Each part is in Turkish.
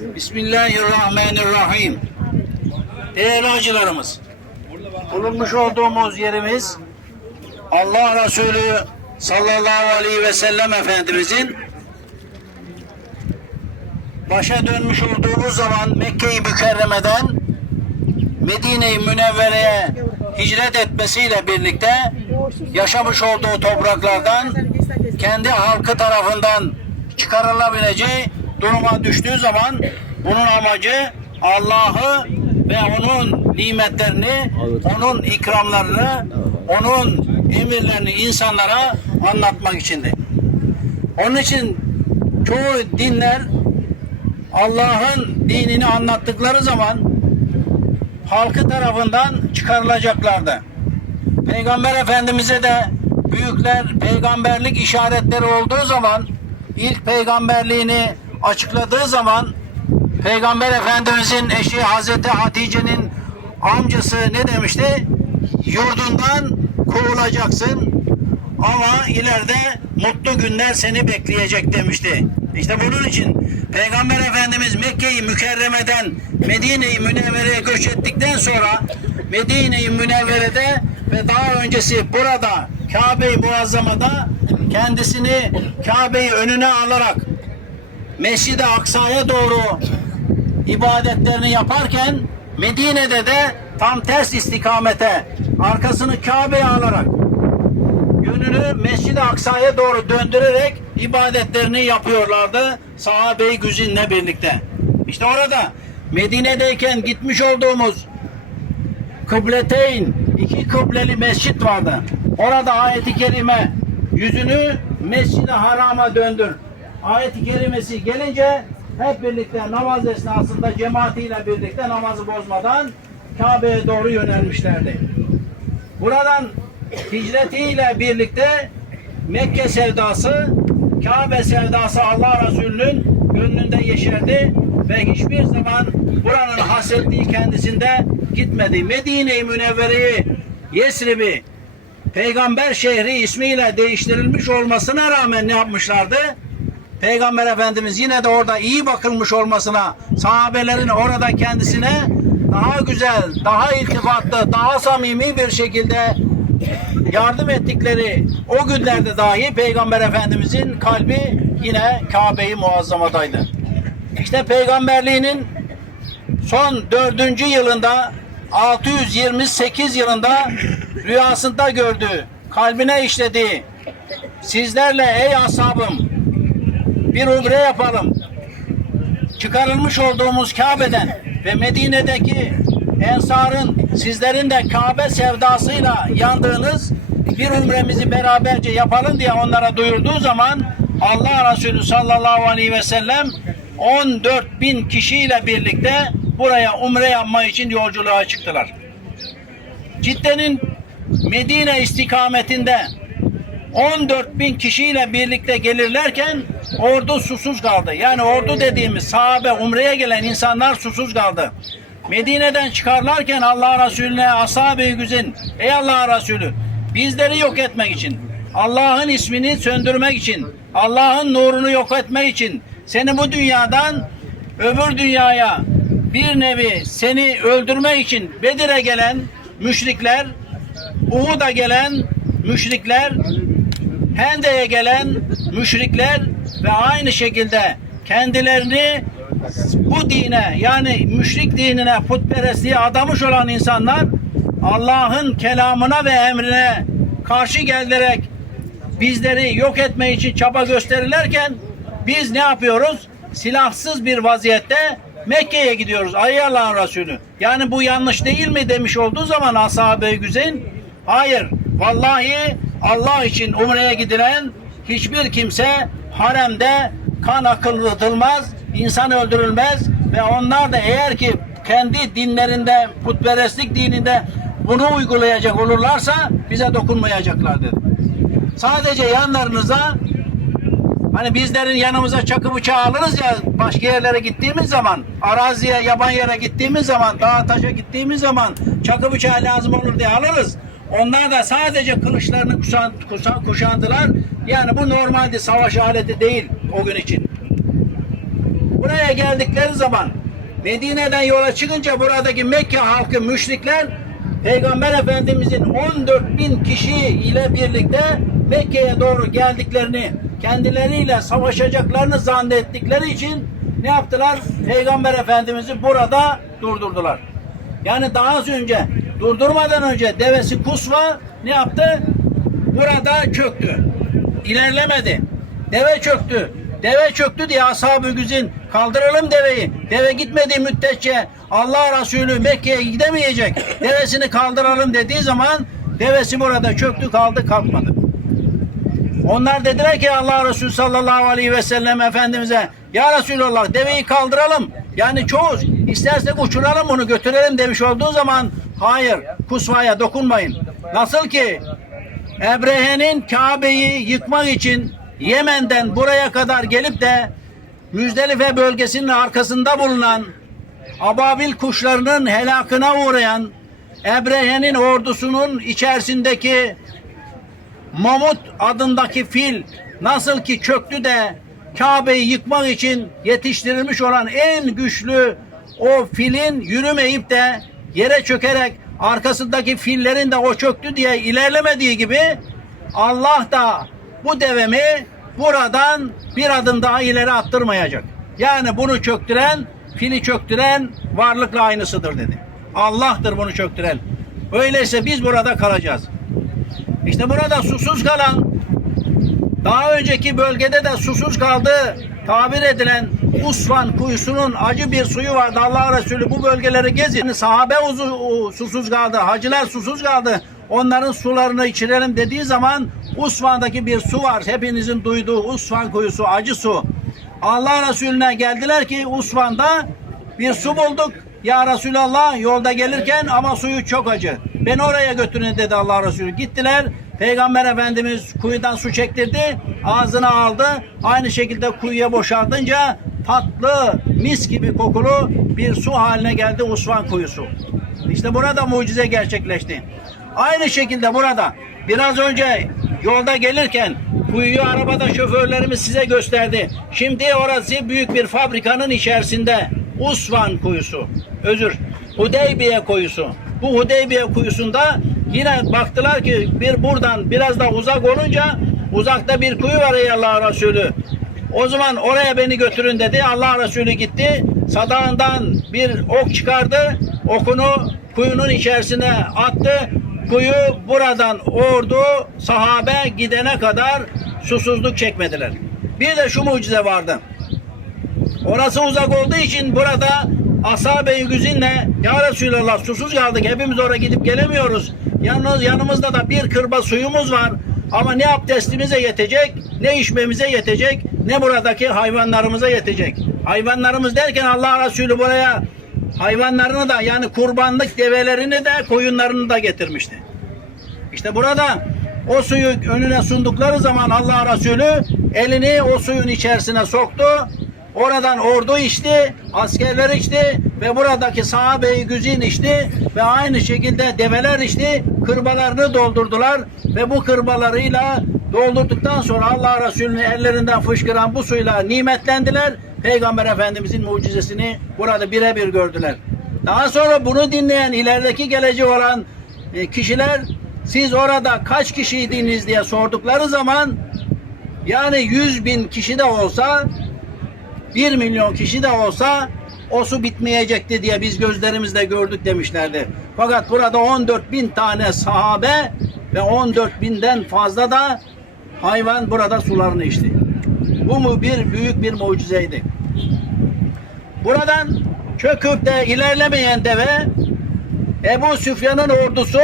Bismillahirrahmanirrahim. Değerli hacılarımız, bulunmuş olduğumuz yerimiz Allah Resulü sallallahu aleyhi ve sellem Efendimizin başa dönmüş olduğumuz zaman Mekke-i Mükerreme'den Medine-i Münevvere'ye hicret etmesiyle birlikte yaşamış olduğu topraklardan kendi halkı tarafından çıkarılabileceği duruma düştüğü zaman bunun amacı Allah'ı ve onun nimetlerini, onun ikramlarını, onun emirlerini insanlara anlatmak içindi. Onun için çoğu dinler Allah'ın dinini anlattıkları zaman halkı tarafından çıkarılacaklardı. Peygamber Efendimiz'e de büyükler peygamberlik işaretleri olduğu zaman ilk peygamberliğini açıkladığı zaman Peygamber Efendimiz'in eşi Hazreti Hatice'nin amcası ne demişti? Yurdundan kovulacaksın ama ileride mutlu günler seni bekleyecek demişti. İşte bunun için Peygamber Efendimiz Mekke'yi Mükerreme'den Medine-i Münevvere'ye göç ettikten sonra Medine-i Münevvere'de ve daha öncesi burada Kabe-i Muazzama'da kendisini Kabe'yi önüne alarak Mescid-i Aksa'ya doğru ibadetlerini yaparken Medine'de de tam ters istikamete arkasını Kabe'ye alarak yönünü Mescid-i Aksa'ya doğru döndürerek ibadetlerini yapıyorlardı sahabe-i güzinle birlikte. İşte orada Medine'deyken gitmiş olduğumuz Kıbleteyn iki kıbleli mescit vardı. Orada ayeti kerime yüzünü Mescid-i Haram'a döndür. Ayeti kerimesi gelince hep birlikte namaz esnasında cemaatiyle birlikte namazı bozmadan Kabe'ye doğru yönelmişlerdi. Buradan hicretiyle birlikte Mekke sevdası, Kabe sevdası Allah Resulü'nün gönlünde yeşerdi ve hiçbir zaman buranın hasretliği kendisinde gitmedi. Medine-i Münevvere'yi, Yesrib'i, Peygamber şehri ismiyle değiştirilmiş olmasına rağmen ne yapmışlardı? Peygamber Efendimiz yine de orada iyi bakılmış olmasına, sahabelerin orada kendisine daha güzel, daha iltifatlı, daha samimi bir şekilde yardım ettikleri o günlerde dahi Peygamber Efendimizin kalbi yine Kabe-i Muazzama'daydı. İşte peygamberliğinin son dördüncü yılında 628 yılında rüyasında gördüğü, kalbine işlediği sizlerle ey ashabım bir umre yapalım. Çıkarılmış olduğumuz Kabe'den ve Medine'deki ensarın sizlerin de Kabe sevdasıyla yandığınız bir umremizi beraberce yapalım diye onlara duyurduğu zaman Allah Resulü sallallahu aleyhi ve sellem 14 bin kişiyle birlikte buraya umre yapmak için yolculuğa çıktılar. Cidde'nin Medine istikametinde 14 bin kişiyle birlikte gelirlerken ordu susuz kaldı. Yani ordu dediğimiz sahabe umreye gelen insanlar susuz kaldı. Medine'den çıkarlarken Allah Resulüne ashab-ı güzin ey Allah Resulü bizleri yok etmek için Allah'ın ismini söndürmek için Allah'ın nurunu yok etmek için seni bu dünyadan öbür dünyaya bir nevi seni öldürmek için Bedir'e gelen müşrikler Uhud'a gelen müşrikler Hende'ye gelen müşrikler ve aynı şekilde kendilerini bu dine yani müşrik dinine putperestliğe adamış olan insanlar Allah'ın kelamına ve emrine karşı gelerek bizleri yok etme için çaba gösterirlerken biz ne yapıyoruz? Silahsız bir vaziyette Mekke'ye gidiyoruz. Ay Allah'ın Resulü. Yani bu yanlış değil mi demiş olduğu zaman ashab-ı güzin hayır. Vallahi Allah için umreye gidilen hiçbir kimse haremde kan akıtılmaz, insan öldürülmez ve onlar da eğer ki kendi dinlerinde, putperestlik dininde bunu uygulayacak olurlarsa bize dokunmayacaklar dedi. Sadece yanlarınıza hani bizlerin yanımıza çakı bıçağı alırız ya başka yerlere gittiğimiz zaman araziye, yaban yere gittiğimiz zaman, dağa taşa gittiğimiz zaman çakı bıçağı lazım olur diye alırız. Onlar da sadece kılıçlarını kuşan, kuşan, kuşandılar. Yani bu normalde savaş aleti değil o gün için. Buraya geldikleri zaman Medine'den yola çıkınca buradaki Mekke halkı müşrikler Peygamber Efendimizin 14 bin kişi ile birlikte Mekke'ye doğru geldiklerini kendileriyle savaşacaklarını zannettikleri için ne yaptılar? Peygamber Efendimiz'i burada durdurdular. Yani daha az önce durdurmadan önce devesi Kusva ne yaptı? Burada çöktü. İlerlemedi. Deve çöktü. Deve çöktü diye ashab-ı güzin kaldıralım deveyi. Deve gitmediği müddetçe Allah Resulü Mekke'ye gidemeyecek. Devesini kaldıralım dediği zaman devesi burada çöktü kaldı kalkmadı. Onlar dediler ki Allah Resulü sallallahu aleyhi ve sellem Efendimiz'e Ya Resulallah deveyi kaldıralım. Yani çoğuz istersek uçuralım bunu götürelim demiş olduğu zaman hayır kusvaya dokunmayın. Nasıl ki Ebrehe'nin Kabe'yi yıkmak için Yemen'den buraya kadar gelip de Müzdelife bölgesinin arkasında bulunan ababil kuşlarının helakına uğrayan Ebrehe'nin ordusunun içerisindeki Mamut adındaki fil nasıl ki çöktü de Kabe'yi yıkmak için yetiştirilmiş olan en güçlü o filin yürümeyip de yere çökerek arkasındaki fillerin de o çöktü diye ilerlemediği gibi Allah da bu devemi buradan bir adım daha ileri attırmayacak. Yani bunu çöktüren, fili çöktüren varlıkla aynısıdır dedi. Allah'tır bunu çöktüren. Öyleyse biz burada kalacağız. İşte burada susuz kalan, daha önceki bölgede de susuz kaldı tabir edilen Usvan kuyusunun acı bir suyu vardı. Allah Resulü bu bölgeleri gezin. Sahabe uzu, susuz kaldı, hacılar susuz kaldı. Onların sularını içirelim dediği zaman Usvan'daki bir su var. Hepinizin duyduğu Usvan kuyusu, acı su. Allah Resulüne geldiler ki Usvan'da bir su bulduk. Ya Resulallah yolda gelirken ama suyu çok acı. Beni oraya götürün dedi Allah Resulü. Gittiler. Peygamber Efendimiz kuyudan su çektirdi. Ağzına aldı. Aynı şekilde kuyuya boşaltınca tatlı, mis gibi kokulu bir su haline geldi Usvan kuyusu. İşte burada mucize gerçekleşti. Aynı şekilde burada biraz önce yolda gelirken kuyuyu arabada şoförlerimiz size gösterdi. Şimdi orası büyük bir fabrikanın içerisinde. Usvan kuyusu. Özür. Hudeybiye kuyusu. Bu Hudeybiye kuyusunda yine baktılar ki bir buradan biraz da uzak olunca uzakta bir kuyu var ey Allah Resulü. O zaman oraya beni götürün dedi. Allah Resulü gitti. Sadağından bir ok çıkardı. Okunu kuyunun içerisine attı. Kuyu buradan ordu sahabe gidene kadar susuzluk çekmediler. Bir de şu mucize vardı. Orası uzak olduğu için burada Ashab-ı Güzin'le Ya Resulallah susuz kaldık hepimiz oraya gidip gelemiyoruz. Yalnız yanımızda da bir kırba suyumuz var. Ama ne abdestimize yetecek, ne içmemize yetecek, ne buradaki hayvanlarımıza yetecek. Hayvanlarımız derken Allah Resulü buraya hayvanlarını da yani kurbanlık develerini de koyunlarını da getirmişti. İşte burada o suyu önüne sundukları zaman Allah Resulü elini o suyun içerisine soktu. Oradan ordu içti, askerler içti ve buradaki sahabe-i güzin içti ve aynı şekilde develer içti, kırbalarını doldurdular ve bu kırbalarıyla doldurduktan sonra Allah Resulü'nün ellerinden fışkıran bu suyla nimetlendiler. Peygamber Efendimizin mucizesini burada birebir gördüler. Daha sonra bunu dinleyen ilerideki geleceği olan e, kişiler siz orada kaç kişiydiniz diye sordukları zaman yani 100 bin kişi de olsa 1 milyon kişi de olsa o su bitmeyecekti diye biz gözlerimizle gördük demişlerdi. Fakat burada 14 bin tane sahabe ve 14 binden fazla da hayvan burada sularını içti. Bu mu bir büyük bir mucizeydi. Buradan çöküp de ilerlemeyen deve Ebu Süfyan'ın ordusu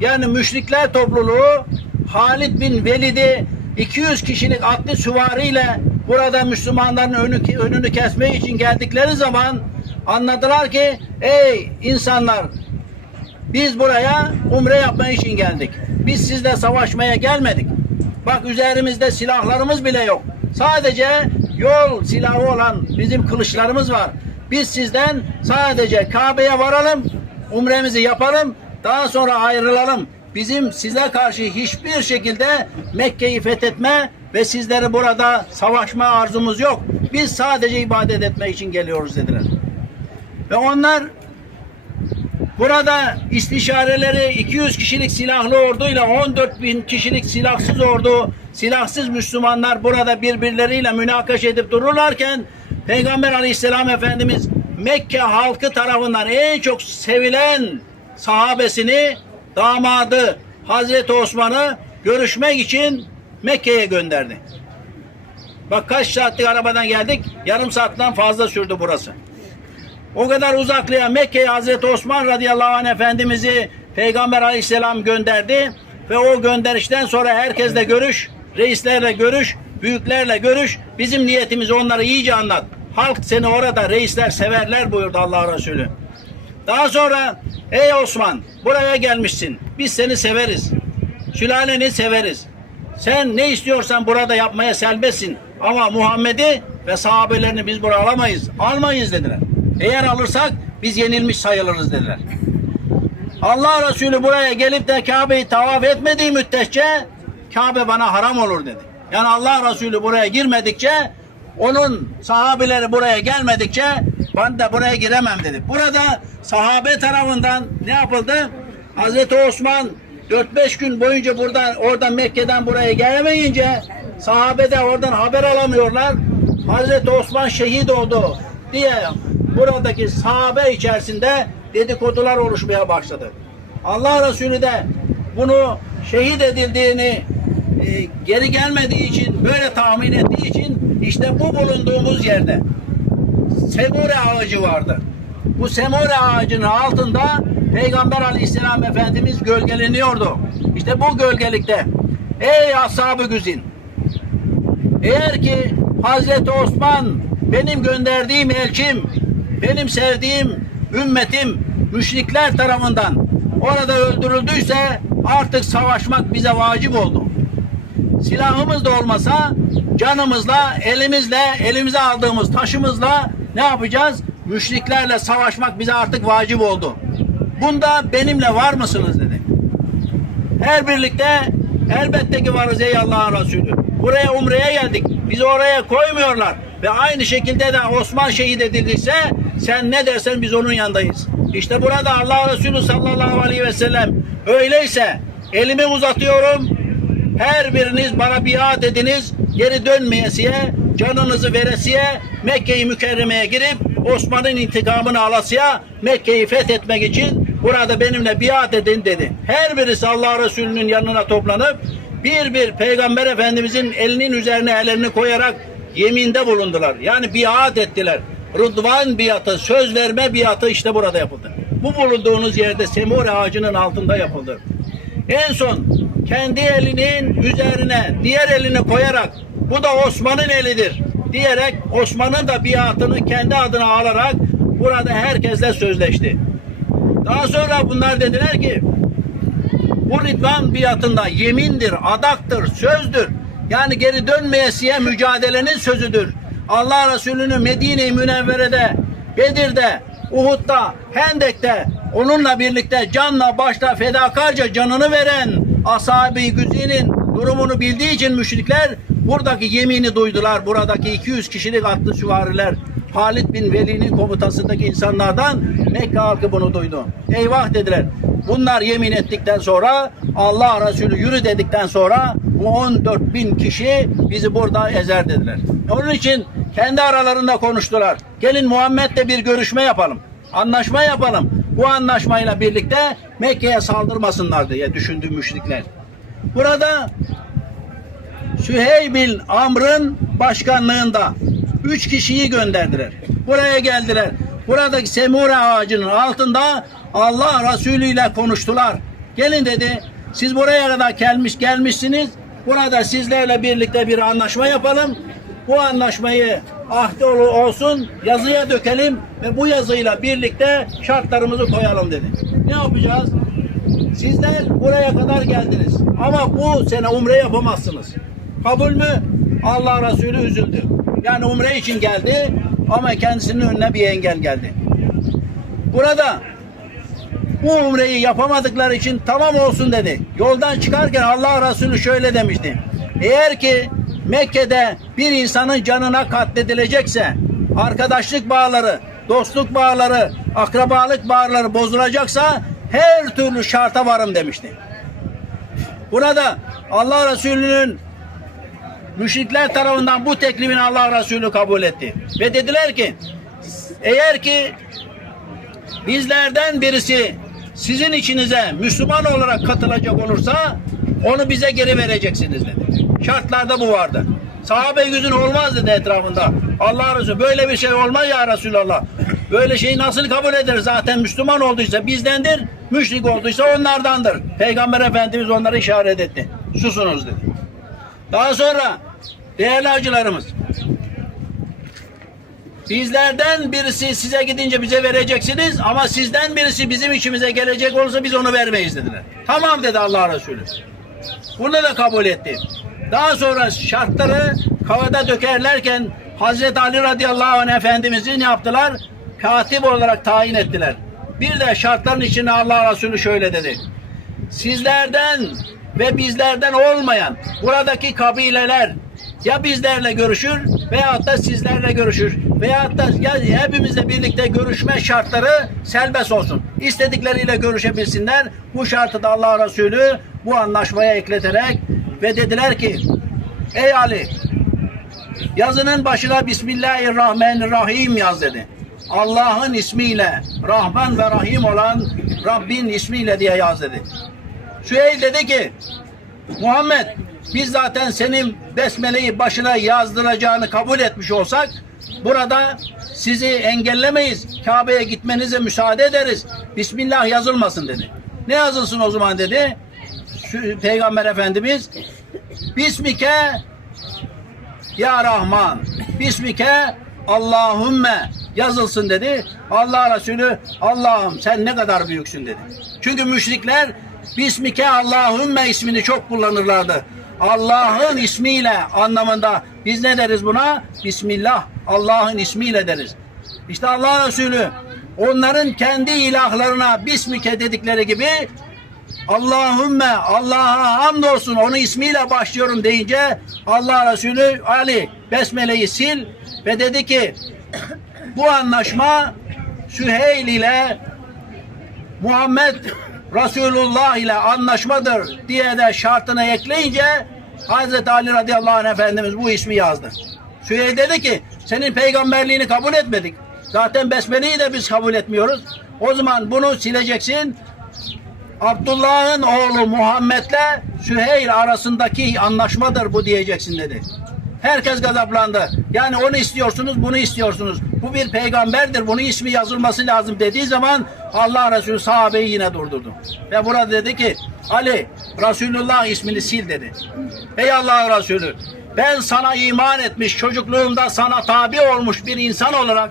yani müşrikler topluluğu Halid bin Velid'i 200 kişilik atlı süvariyle burada Müslümanların önü, önünü kesmek için geldikleri zaman anladılar ki ey insanlar biz buraya umre yapma için geldik. Biz sizle savaşmaya gelmedik. Bak üzerimizde silahlarımız bile yok. Sadece yol silahı olan bizim kılıçlarımız var. Biz sizden sadece Kabe'ye varalım, umremizi yapalım, daha sonra ayrılalım. Bizim size karşı hiçbir şekilde Mekke'yi fethetme ve sizleri burada savaşma arzumuz yok. Biz sadece ibadet etmek için geliyoruz dediler. Ve onlar burada istişareleri 200 kişilik silahlı orduyla 14 bin kişilik silahsız ordu, silahsız Müslümanlar burada birbirleriyle münakaş edip dururlarken Peygamber aleyhisselam Efendimiz Mekke halkı tarafından en çok sevilen sahabesini, damadı Hazreti Osman'ı görüşmek için Mekke'ye gönderdi. Bak kaç saatlik arabadan geldik? Yarım saatten fazla sürdü burası. O kadar uzaklığa Mekke'ye Hazreti Osman radıyallahu anh Efendimiz'i Peygamber aleyhisselam gönderdi. Ve o gönderişten sonra herkesle görüş, reislerle görüş, büyüklerle görüş. Bizim niyetimizi onlara iyice anlat. Halk seni orada reisler severler buyurdu Allah Resulü. Daha sonra ey Osman buraya gelmişsin. Biz seni severiz. Sülaleni severiz. Sen ne istiyorsan burada yapmaya serbestsin. Ama Muhammed'i ve sahabelerini biz buraya alamayız. Almayız dediler. Eğer alırsak biz yenilmiş sayılırız dediler. Allah Resulü buraya gelip de Kabe'yi tavaf etmediği müddetçe Kabe bana haram olur dedi. Yani Allah Resulü buraya girmedikçe onun sahabeleri buraya gelmedikçe ben de buraya giremem dedi. Burada sahabe tarafından ne yapıldı? Hazreti Osman 4-5 gün boyunca buradan oradan Mekke'den buraya gelemeyince sahabe de oradan haber alamıyorlar. Hazreti Osman şehit oldu diye buradaki sahabe içerisinde dedikodular oluşmaya başladı. Allah Resulü de bunu şehit edildiğini e, geri gelmediği için böyle tahmin ettiği için işte bu bulunduğumuz yerde semure ağacı vardı. Bu semure ağacının altında Peygamber Aleyhisselam Efendimiz gölgeleniyordu. İşte bu gölgelikte ey ashab-ı güzin eğer ki Hazreti Osman benim gönderdiğim elçim, benim sevdiğim ümmetim müşrikler tarafından orada öldürüldüyse artık savaşmak bize vacip oldu. Silahımız da olmasa canımızla, elimizle, elimize aldığımız taşımızla ne yapacağız? Müşriklerle savaşmak bize artık vacip oldu. Bunda benimle var mısınız dedi. Her birlikte elbette ki varız ey Allah'ın Resulü. Buraya umreye geldik. Bizi oraya koymuyorlar. Ve aynı şekilde de Osman şehit edildiyse sen ne dersen biz onun yanındayız. İşte burada Allah Resulü sallallahu aleyhi ve sellem öyleyse elimi uzatıyorum. Her biriniz bana biat ediniz. Geri dönmeyesiye, canınızı veresiye, Mekke-i Mükerreme'ye girip Osman'ın intikamını alasıya Mekke'yi fethetmek için burada benimle biat edin dedi. Her birisi Allah Resulü'nün yanına toplanıp bir bir Peygamber Efendimizin elinin üzerine ellerini koyarak yeminde bulundular. Yani biat ettiler. Rıdvan biatı, söz verme biatı işte burada yapıldı. Bu bulunduğunuz yerde semur ağacının altında yapıldı. En son kendi elinin üzerine diğer elini koyarak bu da Osman'ın elidir diyerek Osman'ın da biatını kendi adına alarak burada herkesle sözleşti. Daha sonra bunlar dediler ki bu Ridvan biatında yemindir, adaktır, sözdür. Yani geri dönmeyesiye mücadelenin sözüdür. Allah Resulü'nü Medine-i Münevvere'de, Bedir'de, Uhud'da, Hendek'te onunla birlikte canla başla fedakarca canını veren ashab-ı güzinin durumunu bildiği için müşrikler buradaki yemini duydular. Buradaki 200 kişilik atlı süvariler Halid bin Veli'nin komutasındaki insanlardan Mekke halkı bunu duydu. Eyvah dediler. Bunlar yemin ettikten sonra Allah Resulü yürü dedikten sonra bu 14 bin kişi bizi burada ezer dediler. Onun için kendi aralarında konuştular. Gelin Muhammed'le bir görüşme yapalım. Anlaşma yapalım. Bu anlaşmayla birlikte Mekke'ye saldırmasınlar diye düşündü müşrikler. Burada Süheybil Amr'ın başkanlığında üç kişiyi gönderdiler. Buraya geldiler. Buradaki semure ağacının altında Allah Resulü ile konuştular. Gelin dedi. Siz buraya kadar gelmiş gelmişsiniz. Burada sizlerle birlikte bir anlaşma yapalım. Bu anlaşmayı ahdi olsun yazıya dökelim ve bu yazıyla birlikte şartlarımızı koyalım dedi. Ne yapacağız? Sizler buraya kadar geldiniz. Ama bu sene umre yapamazsınız. Kabul mü? Allah Resulü üzüldü. Yani umre için geldi ama kendisinin önüne bir engel geldi. Burada bu umreyi yapamadıkları için tamam olsun dedi. Yoldan çıkarken Allah Resulü şöyle demişti. Eğer ki Mekke'de bir insanın canına katledilecekse, arkadaşlık bağları, dostluk bağları, akrabalık bağları bozulacaksa her türlü şarta varım demişti. Burada Allah Resulü'nün müşrikler tarafından bu teklifini Allah Resulü kabul etti. Ve dediler ki eğer ki bizlerden birisi sizin içinize Müslüman olarak katılacak olursa onu bize geri vereceksiniz dedi. Şartlarda bu vardı. Sahabe yüzün olmaz dedi etrafında. Allah Resulü böyle bir şey olmaz ya Resulallah. Böyle şeyi nasıl kabul eder? Zaten Müslüman olduysa bizdendir, müşrik olduysa onlardandır. Peygamber Efendimiz onları işaret etti. Susunuz dedi. Daha sonra değerli acılarımız bizlerden birisi size gidince bize vereceksiniz ama sizden birisi bizim içimize gelecek olursa biz onu vermeyiz dediler. Tamam dedi Allah Resulü. Bunu da kabul etti. Daha sonra şartları kavada dökerlerken Hazreti Ali radıyallahu anh Efendimiz'i ne yaptılar? Katip olarak tayin ettiler. Bir de şartların içine Allah Resulü şöyle dedi. Sizlerden ve bizlerden olmayan buradaki kabileler ya bizlerle görüşür veyahut da sizlerle görüşür veyahut da ya hepimizle birlikte görüşme şartları selbest olsun. İstedikleriyle görüşebilsinler. Bu şartı da Allah Resulü bu anlaşmaya ekleterek ve dediler ki ey Ali yazının başına Bismillahirrahmanirrahim yaz dedi. Allah'ın ismiyle Rahman ve Rahim olan Rabbin ismiyle diye yaz dedi. Süheyl dedi ki Muhammed biz zaten senin besmeleyi başına yazdıracağını kabul etmiş olsak burada sizi engellemeyiz. Kabe'ye gitmenize müsaade ederiz. Bismillah yazılmasın dedi. Ne yazılsın o zaman dedi. Peygamber Efendimiz Bismike ya Rahman Bismike Allahümme yazılsın dedi. Allah Resulü Allah'ım sen ne kadar büyüksün dedi. Çünkü müşrikler Bismike Allahümme ismini çok kullanırlardı. Allah'ın ismiyle anlamında biz ne deriz buna? Bismillah Allah'ın ismiyle deriz. İşte Allah Resulü onların kendi ilahlarına Bismike dedikleri gibi Allahümme Allah'a hamdolsun onu ismiyle başlıyorum deyince Allah Resulü Ali Besmele'yi sil ve dedi ki bu anlaşma Süheyl ile Muhammed Resulullah ile anlaşmadır diye de şartına ekleyince Hazreti Ali radıyallahu anh Efendimiz bu ismi yazdı. Süheyl dedi ki senin peygamberliğini kabul etmedik. Zaten Besmele'yi de biz kabul etmiyoruz. O zaman bunu sileceksin. Abdullah'ın oğlu Muhammed'le Süheyl arasındaki anlaşmadır bu diyeceksin dedi. Herkes gazaplandı. Yani onu istiyorsunuz, bunu istiyorsunuz. Bu bir peygamberdir, bunun ismi yazılması lazım dediği zaman Allah Resulü sahabeyi yine durdurdu. Ve burada dedi ki Ali Resulullah ismini sil dedi. Ey Allah Resulü ben sana iman etmiş çocukluğumda sana tabi olmuş bir insan olarak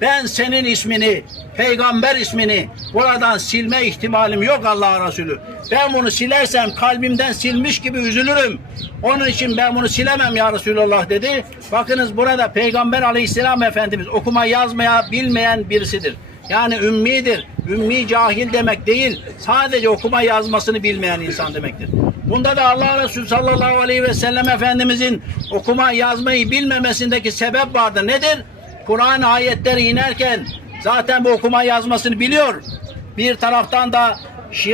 ben senin ismini, peygamber ismini buradan silme ihtimalim yok Allah Resulü. Ben bunu silersem kalbimden silmiş gibi üzülürüm. Onun için ben bunu silemem ya Resulullah dedi. Bakınız burada Peygamber aleyhisselam Efendimiz okuma yazmaya bilmeyen birisidir. Yani ümmidir. Ümmi cahil demek değil. Sadece okuma yazmasını bilmeyen insan demektir. Bunda da Allah Resulü sallallahu aleyhi ve sellem Efendimizin okuma yazmayı bilmemesindeki sebep vardır. Nedir? Kur'an ayetleri inerken zaten bu okuma yazmasını biliyor. Bir taraftan da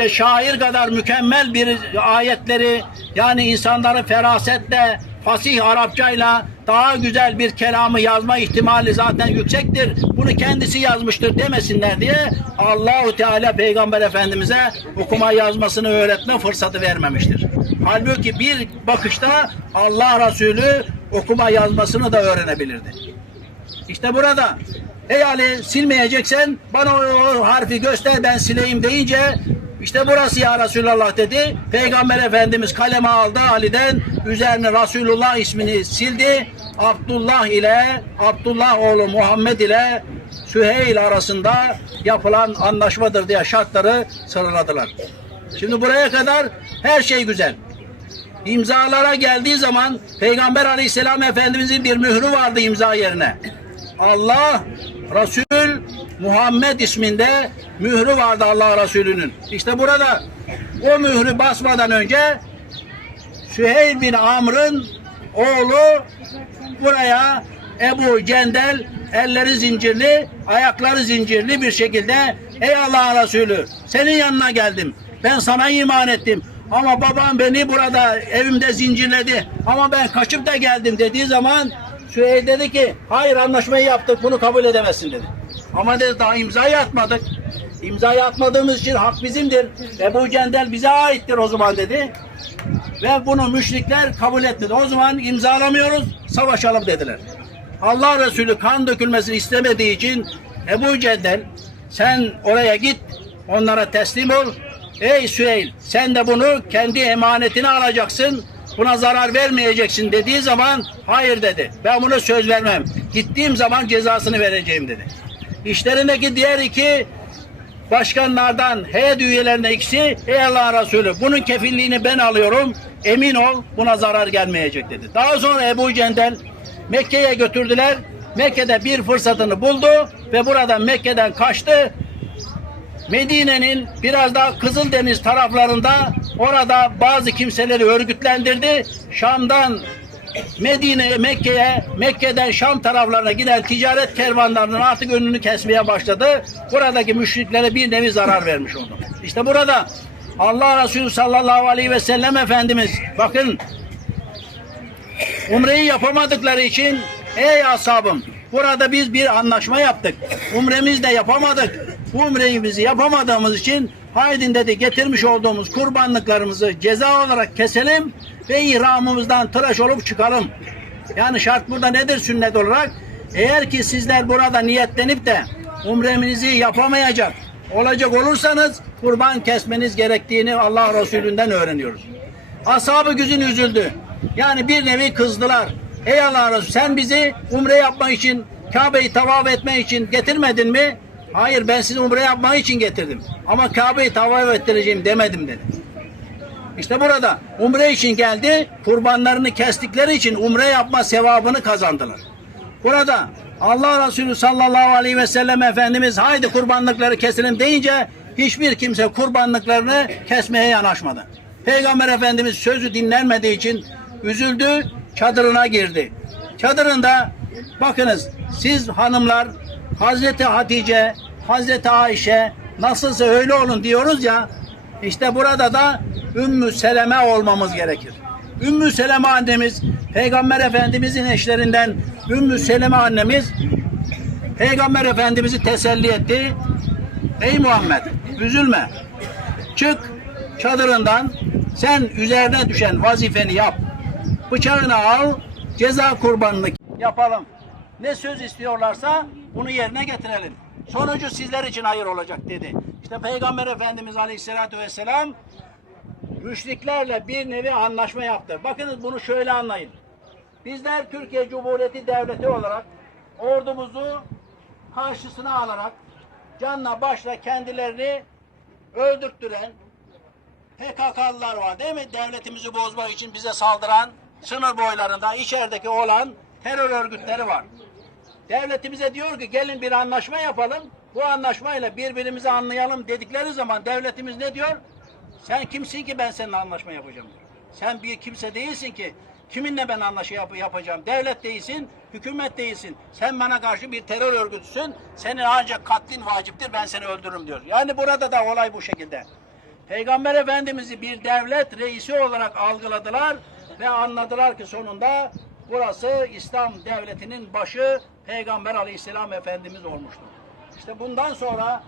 şair kadar mükemmel bir ayetleri yani insanları ferasetle, fasih Arapçayla daha güzel bir kelamı yazma ihtimali zaten yüksektir. Bunu kendisi yazmıştır demesinler diye Allahu Teala Peygamber Efendimize okuma yazmasını öğretme fırsatı vermemiştir. Halbuki bir bakışta Allah Resulü okuma yazmasını da öğrenebilirdi. İşte burada ey Ali silmeyeceksen bana o, o harfi göster ben sileyim deyince işte burası ya Resulallah dedi. Peygamber Efendimiz kaleme aldı Ali'den üzerine Resulullah ismini sildi. Abdullah ile Abdullah oğlu Muhammed ile Süheyl arasında yapılan anlaşmadır diye şartları sıraladılar. Şimdi buraya kadar her şey güzel. İmzalara geldiği zaman Peygamber Aleyhisselam Efendimizin bir mührü vardı imza yerine. Allah Resul Muhammed isminde mührü vardı Allah Resulü'nün. İşte burada o mührü basmadan önce Süheyl bin Amr'ın oğlu buraya Ebu Cendel elleri zincirli, ayakları zincirli bir şekilde ey Allah Resulü senin yanına geldim. Ben sana iman ettim. Ama babam beni burada evimde zincirledi. Ama ben kaçıp da geldim dediği zaman Süheyl dedi ki hayır anlaşmayı yaptık bunu kabul edemezsin dedi. Ama dedi daha imzayı atmadık. İmzayı atmadığımız için hak bizimdir. Ebu Cendel bize aittir o zaman dedi. Ve bunu müşrikler kabul etmedi. O zaman imzalamıyoruz, savaşalım dediler. Allah Resulü kan dökülmesini istemediği için Ebu Cendel sen oraya git, onlara teslim ol. Ey Süheyl sen de bunu kendi emanetine alacaksın. Buna zarar vermeyeceksin dediği zaman hayır dedi. Ben bunu söz vermem. Gittiğim zaman cezasını vereceğim dedi. İşlerindeki diğer iki başkanlardan heyet üyelerine ikisi ey Allah Resulü bunun kefilliğini ben alıyorum emin ol buna zarar gelmeyecek dedi. Daha sonra Ebu Cendel Mekke'ye götürdüler. Mekke'de bir fırsatını buldu ve buradan Mekke'den kaçtı. Medine'nin biraz daha Kızıldeniz taraflarında orada bazı kimseleri örgütlendirdi. Şam'dan Medine, Mekke'ye, Mekke'den Şam taraflarına giden ticaret kervanlarının artık önünü kesmeye başladı. Buradaki müşriklere bir nevi zarar vermiş oldu. İşte burada Allah Resulü sallallahu aleyhi ve sellem Efendimiz bakın Umreyi yapamadıkları için ey ashabım burada biz bir anlaşma yaptık. Umremizi de yapamadık. Bu umremizi yapamadığımız için haydin dedi getirmiş olduğumuz kurbanlıklarımızı ceza olarak keselim ve ihramımızdan tıraş olup çıkalım. Yani şart burada nedir sünnet olarak? Eğer ki sizler burada niyetlenip de umrenizi yapamayacak olacak olursanız kurban kesmeniz gerektiğini Allah Resulü'nden öğreniyoruz. Ashab-ı güzün üzüldü. Yani bir nevi kızdılar. Ey Allah Resulü sen bizi umre yapmak için, Kabe'yi tavaf etmek için getirmedin mi? Hayır ben sizi umre yapmak için getirdim. Ama Kabe'yi tavaf ettireceğim demedim dedi. İşte burada umre için geldi, kurbanlarını kestikleri için umre yapma sevabını kazandılar. Burada Allah Resulü sallallahu aleyhi ve sellem Efendimiz haydi kurbanlıkları keselim deyince hiçbir kimse kurbanlıklarını kesmeye yanaşmadı. Peygamber Efendimiz sözü dinlenmediği için üzüldü, çadırına girdi. Çadırında bakınız siz hanımlar Hazreti Hatice, Hazreti Ayşe nasılsa öyle olun diyoruz ya işte burada da Ümmü Seleme olmamız gerekir. Ümmü Seleme annemiz Peygamber Efendimizin eşlerinden Ümmü Seleme annemiz Peygamber Efendimiz'i teselli etti. Ey Muhammed üzülme. Çık çadırından sen üzerine düşen vazifeni yap. Bıçağını al, ceza kurbanlık yapalım. Ne söz istiyorlarsa bunu yerine getirelim. Sonucu sizler için hayır olacak dedi. İşte Peygamber Efendimiz Aleyhisselatü Vesselam müşriklerle bir nevi anlaşma yaptı. Bakınız bunu şöyle anlayın. Bizler Türkiye Cumhuriyeti Devleti olarak ordumuzu karşısına alarak canla başla kendilerini öldürttüren PKK'lılar var değil mi? Devletimizi bozmak için bize saldıran sınır boylarında içerideki olan terör örgütleri var. Devletimize diyor ki gelin bir anlaşma yapalım. Bu anlaşmayla birbirimizi anlayalım dedikleri zaman devletimiz ne diyor? Sen kimsin ki ben seninle anlaşma yapacağım diyor. Sen bir kimse değilsin ki kiminle ben anlaşma yap- yapacağım. Devlet değilsin, hükümet değilsin. Sen bana karşı bir terör örgütüsün. Senin ancak katlin vaciptir ben seni öldürürüm diyor. Yani burada da olay bu şekilde. Peygamber Efendimiz'i bir devlet reisi olarak algıladılar ve anladılar ki sonunda burası İslam devletinin başı Peygamber Aleyhisselam Efendimiz olmuştur. İşte bundan sonra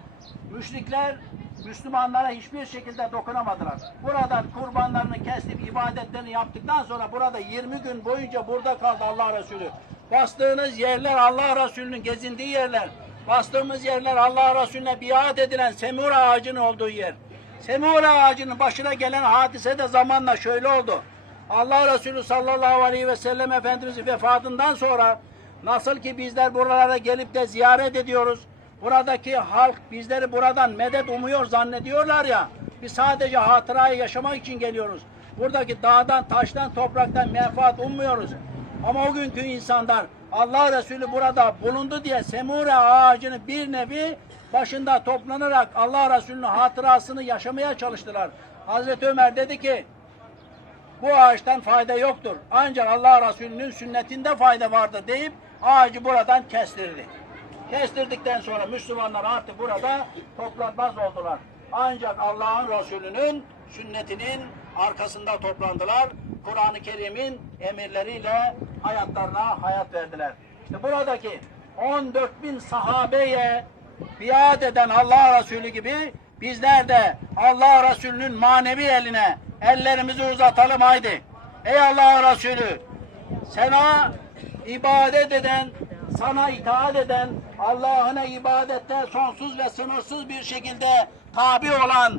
müşrikler Müslümanlara hiçbir şekilde dokunamadılar. Buradan kurbanlarını kesip ibadetlerini yaptıktan sonra burada 20 gün boyunca burada kaldı Allah Resulü. Bastığınız yerler Allah Resulü'nün gezindiği yerler. Bastığımız yerler Allah Resulüne biat edilen semur ağacının olduğu yer. Semur ağacının başına gelen hadise de zamanla şöyle oldu. Allah Resulü sallallahu aleyhi ve sellem Efendimizin vefatından sonra nasıl ki bizler buralara gelip de ziyaret ediyoruz. Buradaki halk bizleri buradan medet umuyor zannediyorlar ya. Biz sadece hatırayı yaşamak için geliyoruz. Buradaki dağdan, taştan, topraktan menfaat ummuyoruz. Ama o günkü insanlar Allah Resulü burada bulundu diye semure ağacını bir nevi başında toplanarak Allah Resulü'nün hatırasını yaşamaya çalıştılar. Hazreti Ömer dedi ki bu ağaçtan fayda yoktur. Ancak Allah Resulü'nün sünnetinde fayda vardır deyip ağacı buradan kestirdi. Kestirdikten sonra Müslümanlar artık burada toplanmaz oldular. Ancak Allah'ın Resulü'nün sünnetinin arkasında toplandılar. Kur'an-ı Kerim'in emirleriyle hayatlarına hayat verdiler. İşte buradaki 14 bin sahabeye biat eden Allah Resulü gibi bizler de Allah Resulü'nün manevi eline ellerimizi uzatalım haydi. Ey Allah Resulü sana ibadet eden, sana itaat eden, Allah'ına ibadette sonsuz ve sınırsız bir şekilde tabi olan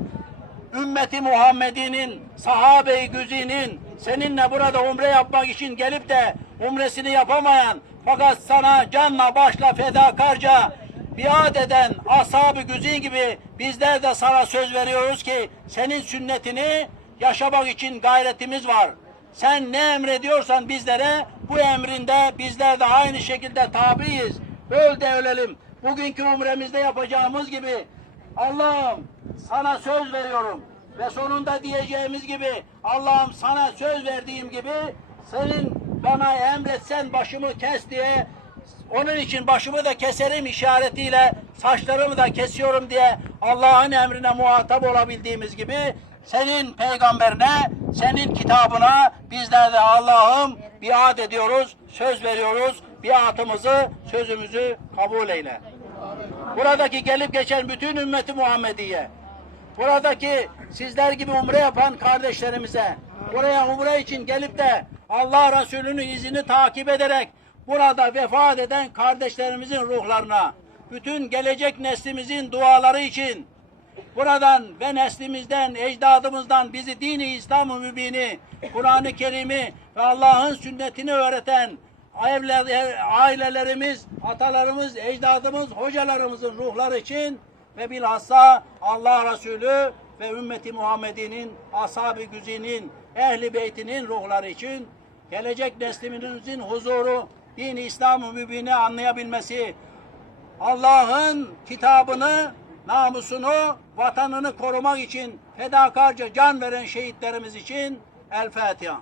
ümmeti Muhammed'inin, sahabe-i güzinin seninle burada umre yapmak için gelip de umresini yapamayan fakat sana canla başla fedakarca biat eden ashab-ı güzin gibi bizler de sana söz veriyoruz ki senin sünnetini yaşamak için gayretimiz var. Sen ne emrediyorsan bizlere bu emrinde bizler de aynı şekilde tabiiz. Öl de ölelim. Bugünkü umremizde yapacağımız gibi Allah'ım sana söz veriyorum ve sonunda diyeceğimiz gibi Allah'ım sana söz verdiğim gibi senin bana emretsen başımı kes diye onun için başımı da keserim işaretiyle saçlarımı da kesiyorum diye Allah'ın emrine muhatap olabildiğimiz gibi senin peygamberine, senin kitabına bizler de Allah'ım biat ediyoruz, söz veriyoruz. Biatımızı, sözümüzü kabul eyle. Buradaki gelip geçen bütün ümmeti Muhammediye, buradaki sizler gibi umre yapan kardeşlerimize, buraya umre için gelip de Allah Resulü'nün izini takip ederek burada vefat eden kardeşlerimizin ruhlarına, bütün gelecek neslimizin duaları için buradan ve neslimizden, ecdadımızdan bizi dini İslam-ı mübini, Kur'an-ı Kerim'i ve Allah'ın sünnetini öğreten evler- ailelerimiz, atalarımız, ecdadımız, hocalarımızın ruhları için ve bilhassa Allah Resulü ve ümmeti Muhammed'inin, ashab-ı güzinin, ehli beytinin ruhları için gelecek neslimizin huzuru, din-i İslam-ı mübini anlayabilmesi, Allah'ın kitabını, namusunu, vatanını korumak için fedakarca can veren şehitlerimiz için El Fatiha.